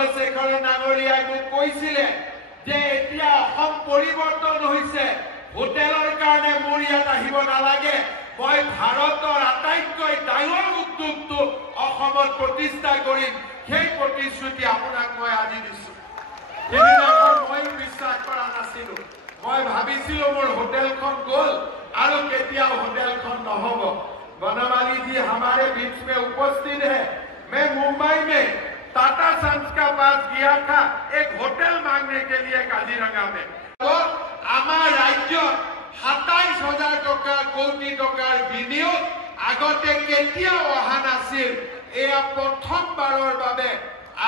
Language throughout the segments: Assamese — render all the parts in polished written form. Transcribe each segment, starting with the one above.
চন্দ্ৰশেখৰ নাঙৰীয়াই মোক কৈছিলে যে এতিয়া অসম পৰিৱৰ্তন হৈছে, হোটেলৰ কাৰণে মোৰ ইয়াত আহিব নালাগে, মই ভাৰতৰ আটাইতকৈ ডাঙৰ উদ্যোগটো অসমত প্ৰতিষ্ঠা কৰিম। সেই প্ৰতিশ্ৰুতি আপোনাক মই আজি দিছো। সেইদিনাখন মই বিশ্বাস কৰা নাছিলো। মই ভাবিছিলো মোৰ হোটেলখন গ'ল আৰু কেতিয়াও হোটেলখন নহ'ব। बनवाली जी हमारे बीच में उपस्थित है। मैं मुंबई में टाटा सन्स का पास गया था एक होटल मांगने के लिए काजीरंगा में। तो आमार राज्य 27,000 टका कोटी टकार विनियोग आगते केতিয়াও অহা নাছিল। এয়া প্ৰথমবাৰৰ বাবে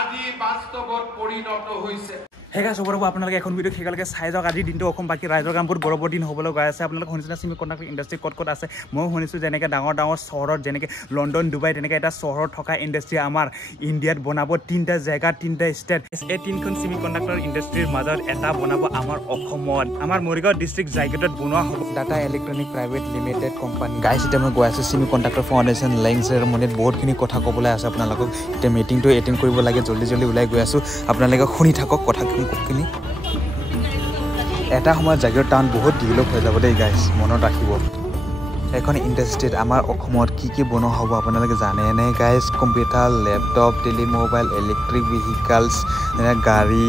আজি বাস্তৱত পৰিণত হৈছে। হেগা সবৰব আপোনালোকে এখন ভিডিও খেগালকে চাই যাওক। আজি দিনটো অসম বাকী ৰাইজৰ কাম বহুত গৌৰৱৰ দিন হ'বলৈ গৈ আছে। আপোনালোকে শুনিছে চিমি কণ্ডাক্টৰ ইণ্ডাষ্ট্ৰি ক'ত ক'ত আছে। মই শুনিছোঁ যেনেকৈ ডাঙৰ ডাঙৰ চহৰত যেনেকৈ লণ্ডন ডুবাই তেনেকৈ এটা চহৰত থকা ইণ্ডাষ্ট্ৰি আমাৰ ইণ্ডিয়াত বনাব। 3টা জেগা 3টা ষ্টেট। এই 3খন চিমি কণ্ডাক্টৰ ইণ্ডাষ্ট্ৰিৰ মাজত এটা বনাব আমাৰ অসমত। আমাৰ মৰিগাঁও ডিষ্ট্ৰিক্ট জাইগেটত বনোৱা হ'ব। Tata electronic private limited company. গাইছ এতিয়া মই গৈ আছোঁ চিমি কণ্ডাক্টৰ ফাউণ্ডেশ্যন লেং চেৰেমনিত। বহুতখিনি কথা ক'বলৈ আছে আপোনালোকক। এতিয়া মিটিংটো এটেণ্ড কৰিব লাগে। জল্দি জল্দি ওলাই গৈ আছোঁ। আপোনালোকে শুনি থাকক কথাখিনি। এটা সময়ত জাগিৰোড টাউন বহুত ডেভেলপ হৈ যাব দেই গাইছ, মনত ৰাখিব। এখন ইণ্ডাষ্ট্ৰিত আমাৰ অসমত কি বনোৱা হ'ব আপোনালোকে জানেনে গাইছ? কম্পিউটাৰ, লেপটপ, টেলিমোবাইল, ইলেক্ট্ৰিক ভেহিকেলছ, যেনে গাড়ী,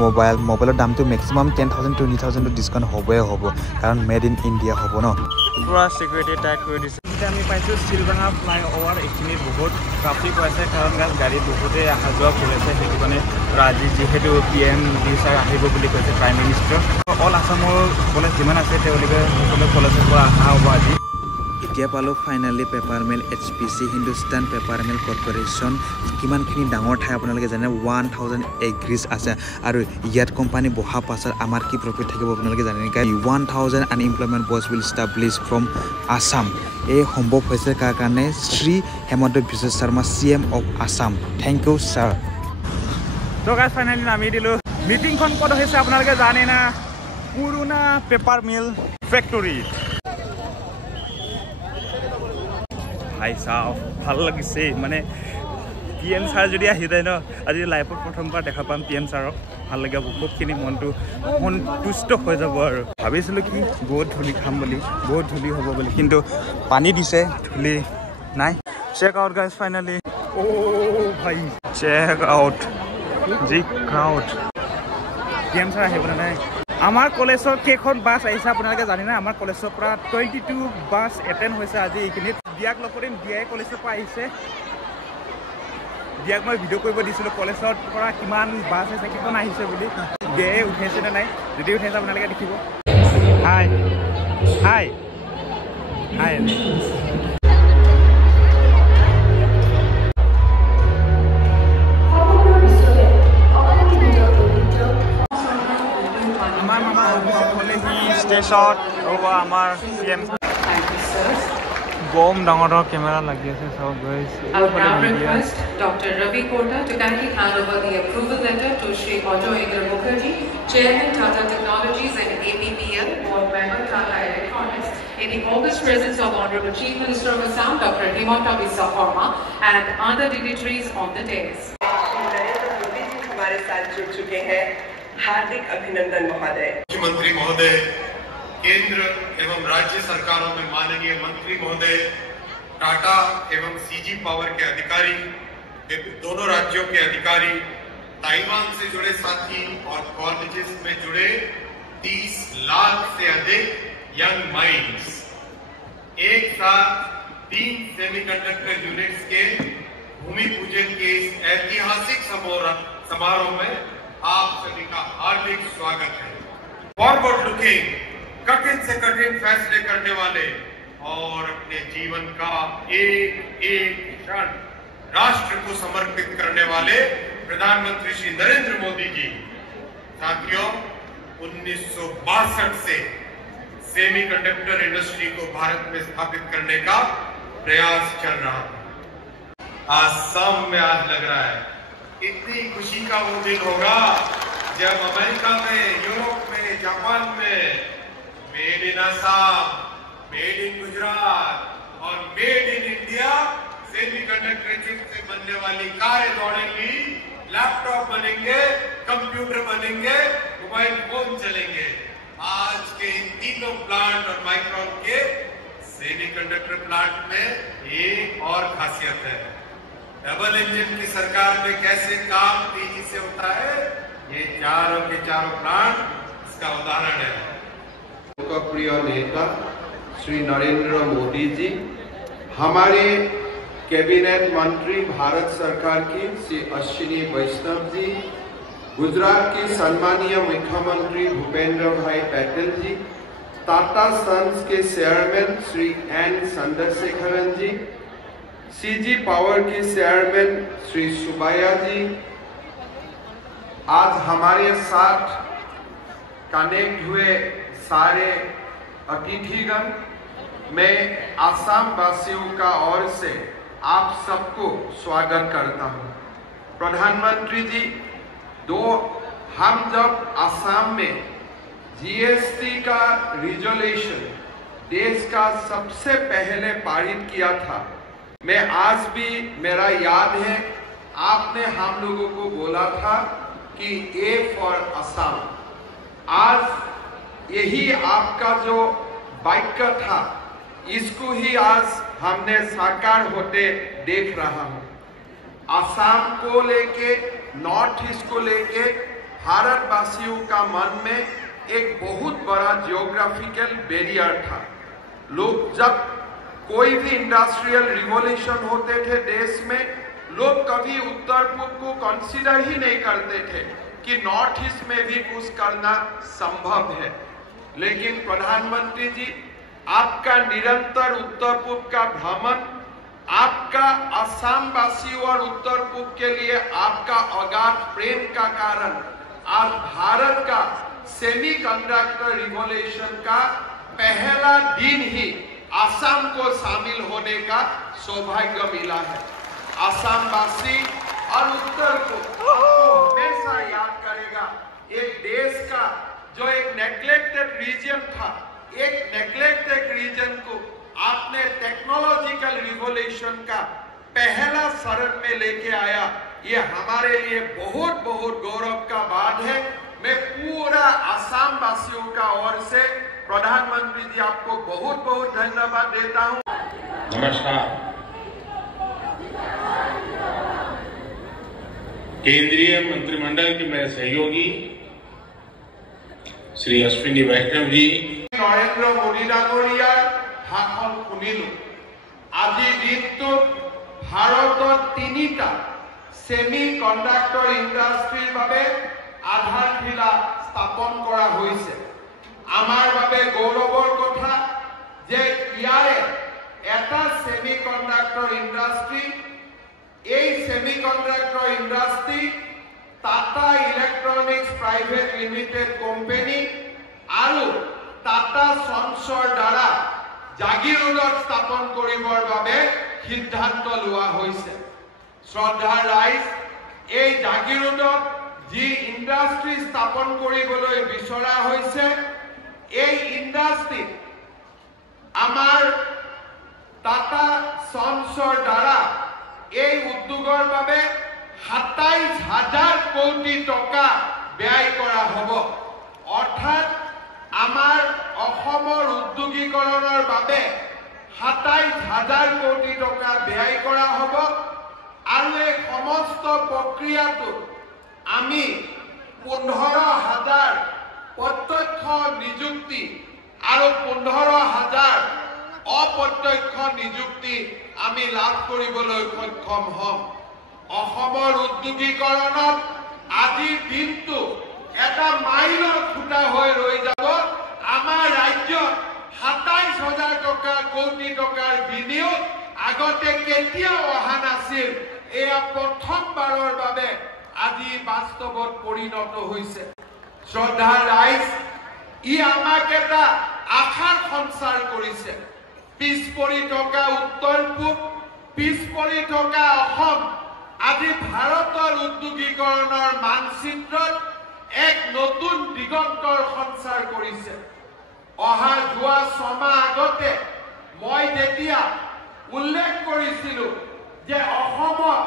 মোবাইলৰ দামটো মেক্সিমাম 10,000 20,000 ডিছকাউণ্ট হ'বই হ'ব, কাৰণ মেড ইন ইণ্ডিয়া হ'ব ন। পুৰা ছিকিউৰিটি টাইট কৰি দিছে। এতিয়া আমি পাইছোঁ চিলভাঙা ফ্লাইঅভাৰ। এইখিনিত বহুত ট্ৰাফিক হৈছে, কাৰণ গাড়ী বহুতেই অহা যোৱা কৰিছে। সেইটো কাৰণে আজি যিহেতু PM ছাৰ আহিব বুলি কৈছে, প্ৰাইম মিনিষ্টাৰ। অল আছামৰ কলেজ যিমান আছে তেওঁলোকে সকলো কলেজৰ পৰা অহা হ'ব আজি। এতিয়া পালোঁ finally paper mill HPC Hindustan paper mill corporation. কিমানখিনি ডাঙৰ ঠাই আপোনালোকে জানে। 1000 এগ্ৰিজ আছে আৰু ইয়াত কোম্পানী বহা পাছত আমাৰ কি প্ৰফিট থাকিব আপোনালোকে জানে নেকি? 1000 আনএমপ্লয়মেণ্ট বছ উইল ষ্টাব্লিছ ফ্ৰম আছাম। এই সম্ভৱ হৈছে কাৰ কাৰণে? Shri Himanta Biswa Sarma CM of Assam. Thank you sir. তো গাইছ ফাইনেলি নামি দিলোঁ। মিটিংখন ক'ত হৈছে আপোনালোকে জানে না? পুৰণা পেপাৰ মিল ফেক্টৰী। ভাই চাওঁ ভাল লাগিছে। মানে PM ছাৰ যদি আহি যায় ন, আজি লাইফত প্ৰথমবাৰ দেখা পাম PM ছাৰক। ভাল লাগিব, বহুতখিনি মনটো সন্তুষ্ট হৈ যাব। আৰু ভাবিছিলোঁ কি বহুত ধূলি খাম বুলি, বহুত ধূলি হ'ব বুলি, কিন্তু পানী দিছে, ধূলি নাই। Check out guys finally. ভাই চেক আউট যি ক্ৰাউড। PM ছাৰ আহিবলৈ নাই। আমাৰ কলেজৰ কেইখন বাছ আহিছে আপোনালোকে জানেনে? আমাৰ কলেজৰ পৰা 22 বাছ এটেণ্ড হৈছে আজি এইখিনিত। দিয়াক লগ কৰিম, দিয়াই কলেজৰ পৰা আহিছে। দিয়াক মই ভিডিঅ' কৰিব দিছিলোঁ কলেজৰ পৰা কিমান বাছ আছে, কেইখন আহিছে বুলি। দিয়াই উঠাইছে নে নাই, যদি উঠাইছে আপোনালোকে দেখিব। হাই হাই হাই। আমাৰ মামা ষ্টেজত হ'ব আমাৰ CM। বম ডাঙৰ ডাঙৰ কেমেৰা লাগি আছে সব গাইছ। I would now request Dr. Ravi Kota to kindly hand over the approval letter to Shri Otto Inder Mukherjee, Chairman Tata Technologies and APPL, Board Member Tata Electronics, in the august presence of Honorable Chief Minister of Assam, Dr. Himanta Biswa Sarma, and other dignitaries on the dais. Narendra Modi ji हमारे साथ जुड़ चुके हैं। हार्दिक अभिनंदन महोदय। मुख्यमंत्री महोदय, केंद्र एवं राज्य सरकारों में माननीय मंत्री महोदय, टाटा एवं CG पावर के अधिकारी, दोनों राज्यों के अधिकारी, ताइवान से जुड़े साथी और कॉलेजेस में जुड़े 30 लाख से अधिक यंग माइंड्स, एक साथ 3 सेमीकंडक्टर यूनिट्स के भूमि पूजन के इस ऐतिहासिक समारोह में आप सभी का हार्दिक स्वागत है। फॉरवर्ड लुकिंग, कठिन से कठिन फैसले करने वाले और अपने जीवन का एक एक क्षण राष्ट्र को समर्पित करने वाले प्रधानमंत्री श्री नरेंद्र मोदी जी। साथियों, 1962 से सेमीकंडक्टर इंडस्ट्री को भारत में स्थापित करने का प्रयास चल रहा है। आसाम में आज लग रहा है इतनी खुशी का वो दिन होगा जब अमेरिका में, यूरोप में, जापान में made in Assam, made in Gujarat और made in India semiconductor chip से बनने वाली कारें दौड़ेंगी लैपटॉप बनेंगे, कंप्यूटर बनेंगे, मोबाइल फोन चलेंगे। आज के इन तीनों प्लांट और माइक्रॉन के सेमीकंडक्टर प्लांट में एक और खासियत है। डबल इंजन की सरकार में कैसे काम तेजी से होता है, ये चारों के चारों प्लांट इसका उदाहरण है। प्रिय नेता श्री नरेंद्र मोदी जी, हमारे कैबिनेट मंत्री भारत सरकार की श्री अश्विनी वैष्णव जी, गुजरात के सम्मानीय मुख्यमंत्री भूपेंद्र भाई पटेल जी, टाटा सन्स के चेयरमैन श्री एन चंद्रशेखरन जी, सीजी पावर के चेयरमैन श्री सुबाया जी, आज हमारे साथ कनेक्ट हुए सारे अतिथिगण, मैं आसाम वासियों का ओर से आप सबको स्वागत करता हूं। प्रधानमंत्री जी, हम जब आसाम में जीएसटी का रिजोल्यूशन देश का सबसे पहले पारित किया था, मैं आज भी मेरा याद है, आपने हम लोगों को बोला था कि ए फॉर असम। आज यही आपका जो वाक्य था, इसको ही आज हमने साकार होते देख रहा हूं। असम को लेके, नॉर्थ ईस्ट को लेके भारतवासियों का मन में एक बहुत बड़ा जियोग्राफिकल बैरियर था। लोग जब कोई भी इंडस्ट्रियल रिवॉल्यूशन होते थे देश में, लोग कभी उत्तर पूर्व को कंसीडर ही नहीं करते थे कि नॉर्थ ईस्ट में भी कुछ करना संभव है। लेकिन प्रधानमंत्री जी, आपका निरंतर उत्तर पूर्व का भ्रमण, आपका असम वासियों और उत्तर पूर्व के लिए आपका अगाध प्रेम का कारण आज भारत का सेमीकंडक्टर रिवॉल्यूशन का पहला दिन ही असम को शामिल होने का सौभाग्य मिला है। असम वासी और उत्तर पूर्व हमेशा याद करेगा एक देश का जो एक नेग्लेक्टेड रीजन था, एक नेग्लेक्टेड रीजन को आपने टेक्नोलॉजिकल रिवॉल्यूशन का पहला चरण में लेके आया। ये हमारे लिए बहुत बहुत गौरव का बात है। मैं पूरा असम वासियों का ओर से प्रधानमंत्री जी आपको बहुत बहुत धन्यवाद देता हूं। नमस्कार। केंद्रीय मंत्रिमंडल के मेरे सहयोगी श्री अश्विनी वैष्णव जी, नरेंद्र मोदी डांगरियार भाषण शुनिलो। আজি দিনটোত ভাৰতত 3টা সেমিকন্ডাক্টৰ ইণ্ডাষ্ট্ৰীৰ বাবে আধাৰশিলা স্থাপন কৰা হৈছে। আমাৰ বাবে গৌৰৱৰ কথা যে ইয়াৰে এটা সেমিকন্ডাক্টৰ ইণ্ডাষ্ট্ৰী, এই semiconductor industry Tata electronics private limited company আৰু টাটা সন্সৰ দ্বাৰা জাগিৰোডত স্থাপন কৰিবৰ বাবে সিদ্ধান্ত লোৱা হৈছে। শ্ৰদ্ধাৰ ৰাইজ, এই জাগিৰোডত যি ইণ্ডাষ্ট্ৰী স্থাপন কৰিবলৈ বিচৰা হৈছে, এই ইণ্ডাষ্ট্ৰীত আমাৰ টাটা সন্সৰ দ্বাৰা এই উদ্যোগৰ বাবে 27,000 কোটি টকা ব্যয় কৰা হ'ব। অৰ্থাৎ আমাৰ অসমৰ উদ্যোগীকৰণৰ বাবে 27,000 কোটি টকা ব্যয় কৰা হ'ব আৰু এই সমস্ত প্ৰক্ৰিয়াটো আমি 15,000 প্ৰত্যক্ষ নিযুক্তি আৰু 15,000 অপ্ৰত্যক্ষ নিযুক্তি আমি লাভ কৰিবলৈ সক্ষম হ'ম। অসমৰ উদ্যোগীকৰণত আজিৰ দিনটো এটা মাইলৰ খুঁটা হৈ ৰৈ যাব। আমাৰ ৰাজ্যত 27,000 কোটি টকাৰ বিনিয়োগ আগতে কেতিয়াও অহা নাছিল। এয়া প্ৰথমবাৰৰ বাবে আজি বাস্তৱত পৰিণত হৈছে। শ্ৰদ্ধাৰ ৰাইজ, ই আমাক এটা আশাৰ সঞ্চাৰ কৰিছে। পিছ পৰি থকা উত্তৰ পূব, পিছ পৰি থকা অসম আজি ভাৰতৰ উদ্যোগীকৰণৰ মানচিত্ৰত এক নতুন দিগন্তৰ সঞ্চাৰ কৰিছে। অহা যোৱা 6 মাহ আগতে মই যেতিয়া উল্লেখ কৰিছিলো যে অসমত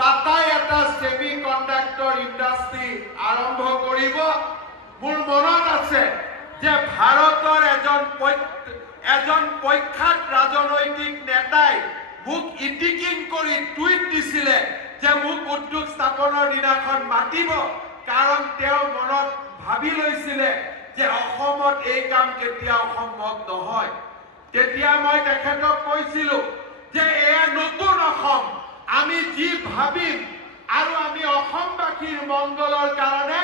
টাটাই এটা সেমি কণ্ডাক্টৰ ইণ্ডাষ্ট্ৰি আৰম্ভ কৰিব। মোৰ মনত আছে যে ভাৰতৰ এজন পক্ষাত ৰাজনৈতিক নেতাই মোক ইটিকিং কৰি টুইট দিছিলে যে মোক উদ্যোগ স্থাপনৰ দিনাখন মাতিব, কাৰণ তেওঁ মনত ভাবি লৈছিলে যে অসমত এই কাম কেতিয়াও সম্ভৱ নহয়। তেতিয়া মই তেখেতক কৈছিলো যে এয়া নতুন অসম, আমি যি ভাবিম আৰু আমি অসমবাসীৰ মংগলৰ কাৰণে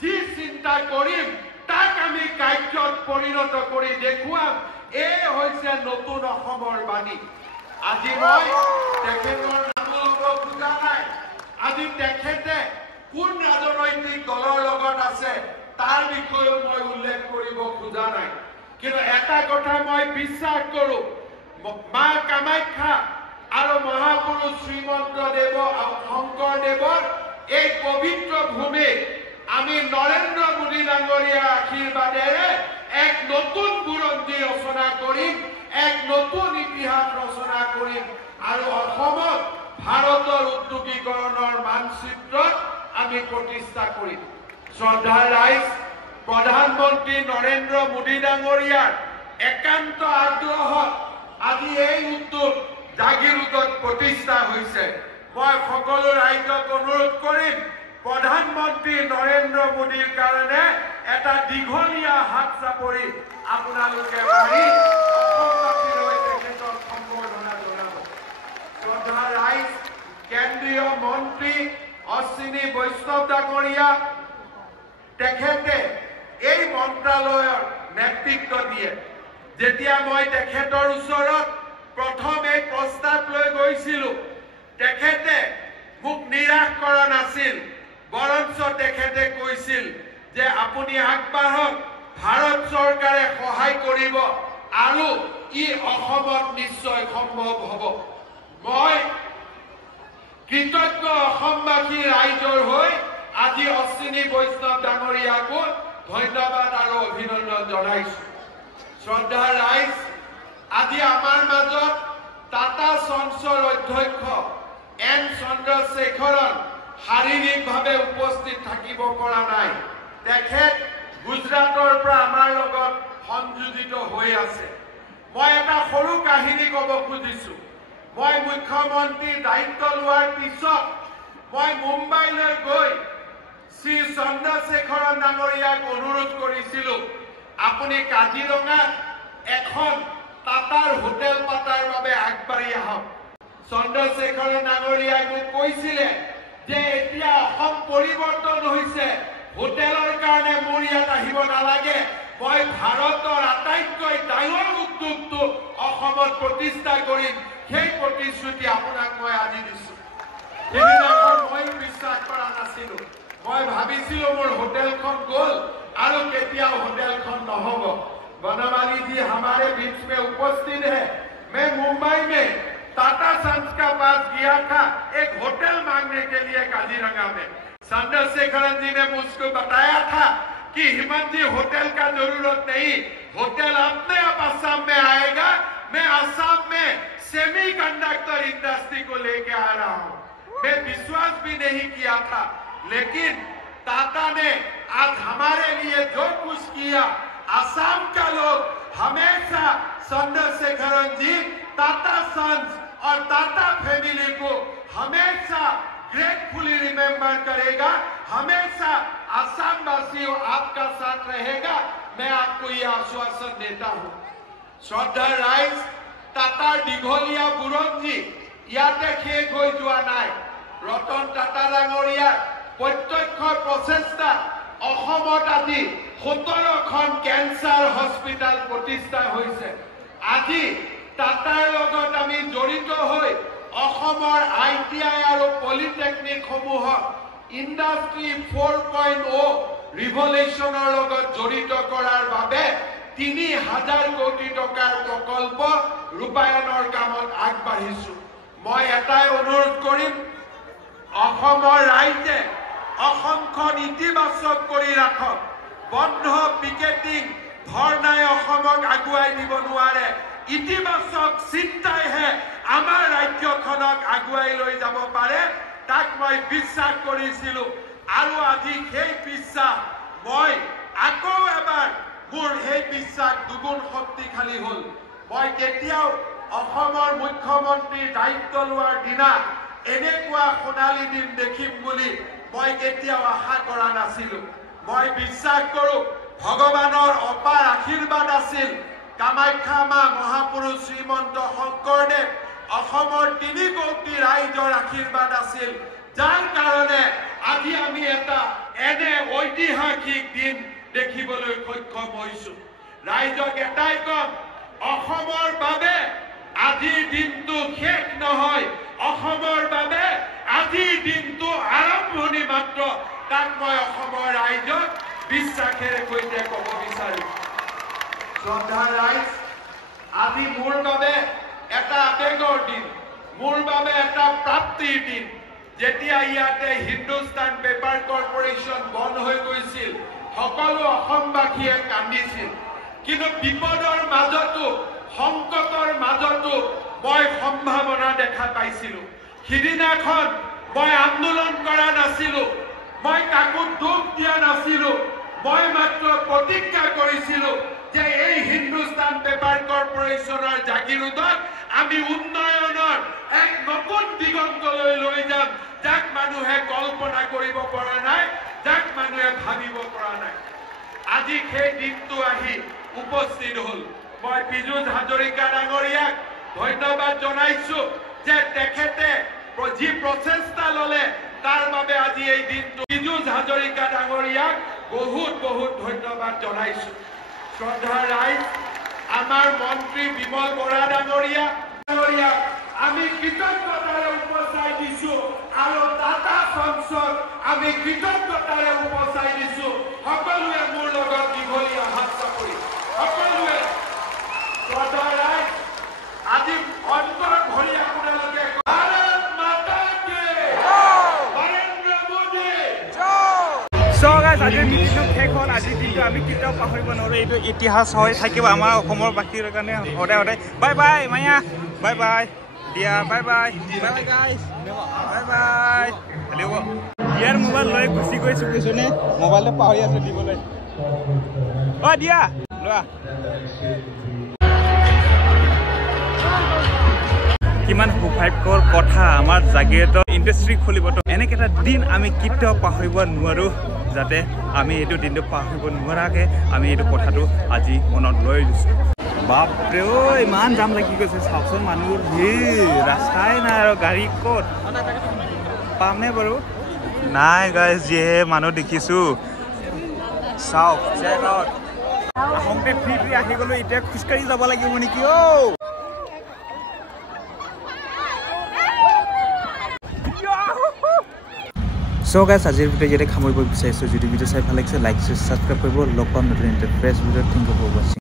যি চিন্তা কৰিম তাক আমি কাৰ্যত পৰিণত কৰি দেখুৱাম। এই হৈছে নতুন অসমৰ বাণী। আজি মই তেখেতৰ নাম ল'ব খোজা নাই। আজি তেখেতে কোন ৰাজনৈতিক দলৰ লগত আছে তাৰ বিষয়েও মই উল্লেখ কৰিব খোজা নাই। কিন্তু এটা কথা মই বিশ্বাস কৰোঁ, মা কামাখ্যা আৰু মহাপুৰুষ শ্ৰীমন্তদেৱ শংকৰদেৱৰ এই পবিত্ৰ ভূমিত আমি নৰেন্দ্ৰ মোদী ডাঙৰীয়াৰ আশীৰ্বাদেৰে এক নতুন বুৰঞ্জী ৰচনা কৰিম, এক নতুন ইতিহাস ৰচনা কৰিম আৰু অসমত ভাৰতৰ উদ্যোগীকৰণৰ মানচিত্ৰত আমি প্ৰতিষ্ঠা কৰিম। শ্ৰদ্ধাৰ ৰাইজ, প্ৰধানমন্ত্ৰী নৰেন্দ্ৰ মোদী ডাঙৰীয়াৰ একান্ত আগ্ৰহত আজি এই উদ্যোগ জাগিৰোডত প্ৰতিষ্ঠা হৈছে। মই সকলো ৰাইজক অনুৰোধ কৰিম, প্ৰধানমন্ত্ৰী নৰেন্দ্ৰ মোদীৰ কাৰণে এটা দীঘলীয়া হাত চাপৰি আপোনালোকে মাৰি অসমবাসীৰ হৈ তেখেতক সম্বৰ্ধনা জনাব। শ্ৰদ্ধাৰ ৰাইজ, কেন্দ্ৰীয় মন্ত্ৰী অশ্বিনী বৈষ্ণৱ ডাঙৰীয়া তেখেতে এই মন্ত্ৰালয়ৰ নেতৃত্ব দিয়ে। যেতিয়া মই তেখেতৰ ওচৰত প্ৰথম এই প্ৰস্তাৱ লৈ গৈছিলো, তেখেতে মোক নিৰাশ কৰা নাছিল, বৰঞ্চ তেখেতে কৈছিল যে আপুনি আগবাঢ়ক, ভাৰত চৰকাৰে সহায় কৰিব আৰু ই অসমত নিশ্চয় সম্ভৱ হ'ব। মই কৃতজ্ঞ অসমবাসী ৰাইজৰ হৈ আজি অশ্বিনী বৈষ্ণৱ ডাঙৰীয়াকো ধন্যবাদ আৰু অভিনন্দন জনাইছো। শ্ৰদ্ধাৰ ৰাইজ, আজি আমাৰ মাজত টাটা সঞ্চৰ অধ্যক্ষ এন চন্দ্ৰশেখৰন শাৰীৰিকভাৱে উপস্থিত থাকিব পৰা নাই। তেখেত গুজৰাটৰ পৰা আমাৰ লগত সংযোজিত হৈ আছে। মই এটা সৰু কাহিনী ক'ব খুজিছো। মই মুখ্যমন্ত্ৰীৰ দায়িত্ব লোৱাৰ পিছত মই মুম্বাইলৈ গৈ শ্ৰী চন্দ্ৰশেখৰন ডাঙৰীয়াক অনুৰোধ কৰিছিলো, আপুনি কাজিৰঙাত এখন টাটাৰ হোটেল পাতাৰ বাবে আগবাঢ়ি আহক। চন্দ্ৰশেখৰন ডাঙৰীয়াই মোক কৈছিলে যে এতিয়া অসম পৰিৱৰ্তন হৈছে, হোটেলৰ কাৰণে মোৰ ইয়াত আহিব নালাগে, মই ভাৰতৰ আটাইতকৈ ডাঙৰ উদ্যোগটো অসমত প্ৰতিষ্ঠা কৰিম। সেই প্ৰতিশ্ৰুতি আপোনাক মই আজি দিছো। সেইদিনাখন মই বিশ্বাস কৰা নাছিলো। মই ভাবিছিলো মোৰ হোটেলখন গ'ল আৰু কেতিয়াও হোটেলখন নহ'ব। बनवाली जी हमारे बीच में उपस्थित है। मैं मुंबई में टाटा सन्स का पास गया था एक होटल मांगने के लिए काजीरंगा में। चंद्रशेखरन जी ने मुझको बताया था कि हिमंत जी होटल का जरूरत नहीं, होटल अपने आप असम में आएगा। मैं असम में सेमी कंडक्टर इंडस्ट्री को लेके आ रहा हूँ। मैं विश्वास भी नहीं किया था, लेकिन टाटा ने आज हमारे लिए जो कुछ किया, असम का लोग हमेशा चंद्रशेखरन जी टाटा सन्स और टाटा फैमिली को हमेशा ग्रेटफुली रिमेंबर करेगा। हमेशा असम वासियों आपका साथ रहेगा। मैं आपको ये आश्वासन देता हूँ। श्रद्धा राइज, टाटा दीघलिया बुरंजी ইয়াতে শেষ হৈ যোৱা নাই। ৰতন টাটা ডাঙৰীয়াৰ প্ৰত্যক্ষ প্ৰচেষ্টা অসমত আজি 17খন কেন্সাৰ হস্পিটাল প্ৰতিষ্ঠা হৈছে। আজি টাটাৰ লগত আমি জড়িত হৈ অসমৰ ITI আৰু পলিটেকনিক সমূহক ইণ্ডাষ্ট্ৰী 4.0 ৰিভলিউচনৰ লগত জড়িত কৰাৰ বাবে 3000 কোটি টকাৰ প্ৰকল্প ৰূপায়ণৰ কামত আগবাঢ়িছো। মই এটাই অনুৰোধ কৰিম, অসমৰ ৰাইজে অসমখন ইতিবাচক কৰি ৰাখক। বন্ধ পিকেটিং ধৰ্ণাই অসমক আগুৱাই নিব নোৱাৰে। ইতিবাচক চিন্তাইহে আমাৰ ৰাজ্যখনক আগুৱাই লৈ যাব পাৰে। তাক মই বিশ্বাস কৰিছিলো আৰু আজি সেই বিশ্বাস মই আকৌ এবাৰ মোৰ সেই বিশ্বাস দুগুণ শক্তিশালী হ'ল মই কেতিয়াও অসমৰ মুখ্যমন্ত্ৰীৰ দায়িত্ব লোৱাৰ দিনা এনেকুৱা সোণালী দিন দেখিম বুলি মই কেতিয়াও আশা কৰা নাছিলো মই বিশ্বাস কৰোঁ ভগৱানৰ অপাৰ আশীৰ্বাদ আছিল কামাখ্যা মা মহাপুৰুষ শ্ৰীমন্ত শংকৰদেৱ অসমৰ ৩ কোটি ৰাইজৰ আশীৰ্বাদ আছিল যাৰ কাৰণে আজি আমি এটা এনে ঐতিহাসিক দিন দেখিবলৈ সক্ষম হৈছো ৰাইজক এটাই কম অসমৰ বাবে আজিৰ দিনটো শেষ নহয় অসমৰ বাবে আজিৰ দিনটো আৰম্ভণি মাত্ৰ তাক মই অসমৰ ৰাইজক বিশ্বাসেৰে সৈতে ক'ব বিচাৰো শ্ৰদ্ধাৰ ৰাইজ আজি মোৰ বাবে এটা আবেগৰ দিন মোৰ বাবে এটা প্ৰাপ্তিৰ দিন যেতিয়া ইয়াতে হিন্দুস্তান পেপাৰ কৰ্পোৰেশ্যন বন্ধ হৈ গৈছিল সকলো অসমবাসীয়ে কান্দিছিল কিন্তু বিপদৰ মাজতো সংকটৰ মাজতো মই সম্ভাৱনা দেখা পাইছিলো সিদিনাখন মই আন্দোলন কৰা নাছিলো মই কাকো দুখ দিয়া নাছিলো মই মাত্ৰ প্ৰতিজ্ঞা কৰিছিলো যে এই হিন্দুস্তান পেপাৰ কৰ্পোৰেশ্যনৰ জাগিৰোডত আমি উন্নয়নৰ এক নতুন দিগন্তলৈ লৈ যাম যাক মানুহে কল্পনা কৰিব পৰা নাই যাক মানুহে ভাবিব পৰা নাই আজি সেই দিনটো আহি উপস্থিত হ'ল মই পীযুষ হাজৰিকা ডাঙৰীয়াক ধন্যবাদ জনাইছো যে তেখেতে যি প্ৰচেষ্টা ল'লে তাৰ বাবে আজি এই দিনটো পীযুষ হাজৰিকা ডাঙৰীয়াক বহুত বহুত ধন্যবাদ জনাইছো শ্ৰদ্ধাৰ ৰাইজ আমাৰ মন্ত্ৰী বিমল বৰা ডাঙৰীয়া আমি কৃতজ্ঞতাৰে উপচাই দিছো আৰু টাটা সংসদ আমি কৃতজ্ঞতাৰে উপচাই দিছো সকলোৱে মোৰ লগত দীঘলীয়া হাত চাপৰি সকলোৱে শ্ৰদ্ধাৰ ৰাইজ আজি অন্তৰ ঘৰি আপোনালোকে ভাৰত মাতা কি নৰেন্দ্ৰ মোদী আজিৰ মিটিংটো শেষ হ'ল আজিৰ দিনটো আমি কেতিয়াও পাহৰিব নোৱাৰোঁ এইটো ইতিহাস হৈ থাকিব আমাৰ অসমৰ বাসীৰ কাৰণে সদায় সদায় বাই বাই মায়া বাই বাই দিয়া bye bye bye bye guys bye bye hello' দিয়াৰ মোবাইল লৈ গুচি গৈছোঁ বুজিছনে মোবাইলটো পাহৰি আছোঁ দিবলৈ অ' দিয়া লোৱা কিমান সৌভাগ্যৰ কথা আমাৰ জাগিৰোডৰ ইণ্ডাষ্ট্ৰি খুলিবতো এনেকৈ এটা দিন আমি কেতিয়াও পাহৰিব নোৱাৰোঁ যাতে আমি এইটো দিনটো পাহৰিব নোৱাৰাকৈ আমি এইটো কথাটো আজি মনত লৈ লৈছোঁ বাপৰে ঐ ইমান জাম লাগি গৈছে চাওকচোন মানুহৰ ভিৰ ৰাস্তাই নাই আৰু গাড়ী ক'ত পামনে বাৰু নাই গাইজ যিহে মানুহ দেখিছোঁ চাওক চেক আউট আহোঁতে ফ্ৰী আহি গ'লোঁ এতিয়া খোজকাঢ়ি যাব লাগিব নেকি অ' সো গাইজ আজিৰ ভিডিঅ' ইয়াতে সামৰিব বিচাৰিছোঁ যদি ভিডিঅ' চাই ভাল লাগিছে লাইক ছাবস্ক্ৰাইব কৰিব লগ পাম নতুন ফ্ৰেছ ভিডিঅ' থিংক অফ ৱাচিং